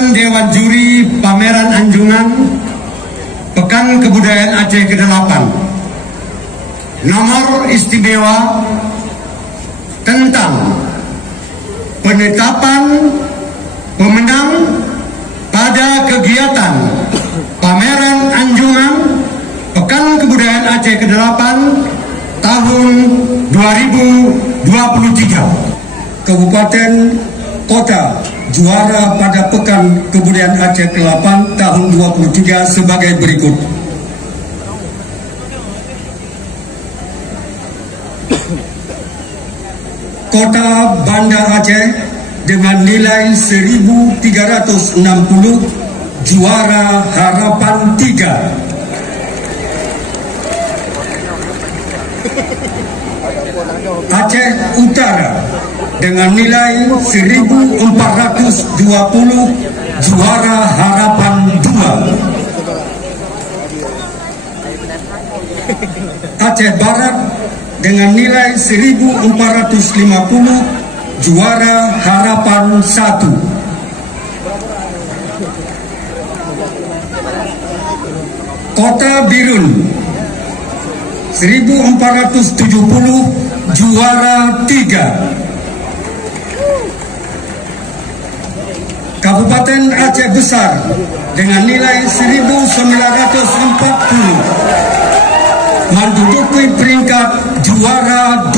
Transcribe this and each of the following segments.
Keputusan Dewan Juri Pameran Anjungan Pekan Kebudayaan Aceh ke-8 nomor istimewa tentang penetapan pemenang pada kegiatan Pameran Anjungan Pekan Kebudayaan Aceh ke-8 tahun 2023. Kabupaten Kota juara pada Pekan Kebudayaan Aceh ke-8 tahun 2023 sebagai berikut. Kota Banda Aceh dengan nilai 1360 juara Harapan 3. Aceh Utara dengan nilai 1420 juara Harapan 2. Aceh Barat dengan nilai 1450 juara Harapan 1. Kota Birun 1470 juara 3. Kabupaten Aceh Besar dengan nilai 1940 menduduki peringkat juara 2.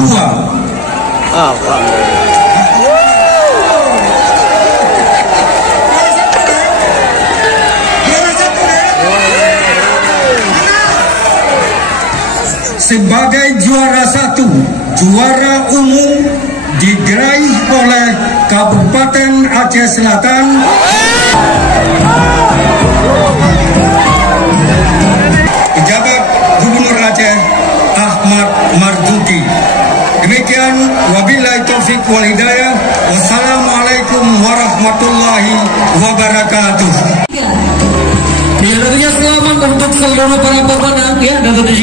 Sebagai juara 1, juara umum diraih oleh Kabupaten Aceh Selatan Pejabat Gubernur Aceh Ahmad Marzuki. Demikian, wabillahi taufik wal hidayah. Wassalamualaikum warahmatullahi wabarakatuh. Ya, tentunya selamat untuk seluruh para pemenang ya, dan tentunya